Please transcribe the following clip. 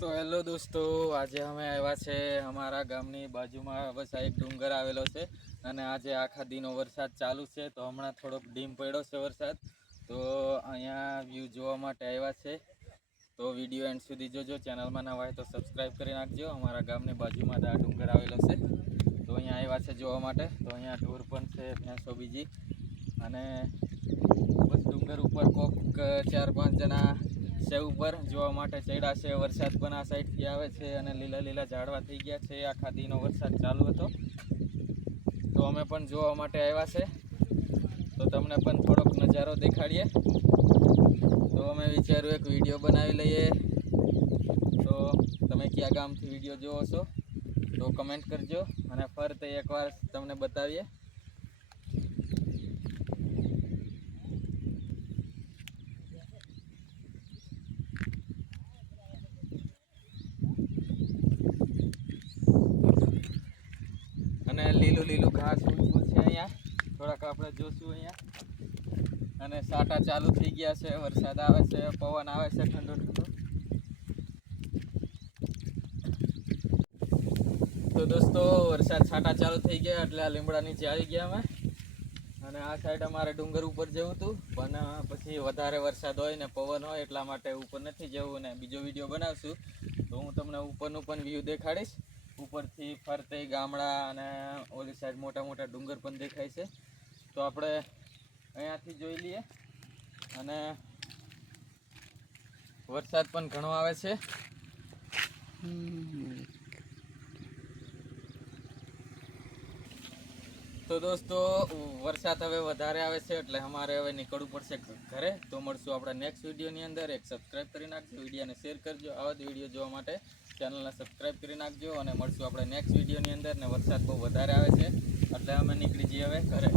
તો હેલો દોસ્તો, આજે અમે આવ્યા છે અમારા ગામની બાજુમાં. બસ એક ડુંગર આવેલો છે અને આજે આખા દિનો વરસાદ ચાલુ છે, તો હમણાં થોડોક ડીમ પડ્યો છે વરસાદ. તો અહીંયા વ્યૂ જોવા માટે આવ્યા છે. તો વીડિયો એન્ડ સુધી જોજો, ચેનલમાં નવા હોય તો સબસ્ક્રાઈબ કરી નાખજો. અમારા ગામની બાજુમાં આ ડુંગર આવેલો છે. તો અહીંયા આવ્યા છે જોવા માટે. તો અહીંયા ઢોર પણ છે ભેંસો બીજી અને બસ ડુંગર ઉપર કોક ચાર પાંચ જણા છે ઉપર, જોવા માટે ચડ્યા છે. વરસાદ પણ આ સાઈડથી આવે છે અને લીલા લીલા ઝાડવા થઈ ગયા છે. આખા દીનો વરસાદ ચાલુ હતો. તો અમે પણ જોવા માટે આવ્યા છે. તો તમને પણ થોડોક નજારો દેખાડીએ. તો અમે વિચાર્યું એક વીડિયો બનાવી લઈએ. તો તમે કયા ગામથી વીડિયો જોવો છો? તો કમેન્ટ કરજો. અને ફરતે એકવાર તમને બતાવીએ અને લીલું લીલું ઘાસ ઊંચું છે અહીંયા. થોડાક આપણે જોશું અહીંયા. અને સાટા ચાલુ થઈ ગયા છે, વરસાદ આવે છે, પવન આવે છે, ઠંડો ઠંડો. તો દોસ્તો, વરસાદ છાંટા ચાલુ થઈ ગયા એટલે આ લીમડા નીચે આવી ગયા અમે. અને આ સાઈડ અમારે ડુંગર ઉપર જવું હતું, પણ પછી વધારે વરસાદ હોય ને પવન હોય એટલા માટે ઉપર નથી જવું ને બીજો વીડિયો બનાવશું. તો હું તમને ઉપરનું પણ વ્યૂ દેખાડીશ. ઉપરથી ફરતે ગામડા અને ઓલી સાઈડ મોટા મોટા ડુંગર પણ દેખાય છે. તો આપણે અહીંયાથી જોઈ લઈએ. અને વરસાદ પણ ઘણો આવે છે. તો દોસ્તો, વરસાદ હવે વધારે આવે છે એટલે અમારે હવે નીકળવું પડશે ઘરે. તો મળશું આપણે નેક્સ્ટ વિડીયોની અંદર. એક સબસ્ક્રાઈબ કરી નાખજો વિડીયોને શેર કરજો. આવા જ વીડિયો જોવા માટે ચેનલને સબસ્ક્રાઈબ કરી નાખજો અને મળશું આપણે નેક્સ્ટ વિડીયોની અંદર ને વરસાદ બહુ વધારે આવે છે. એટલે અમે નીકળી જઈએ હવે ઘરે.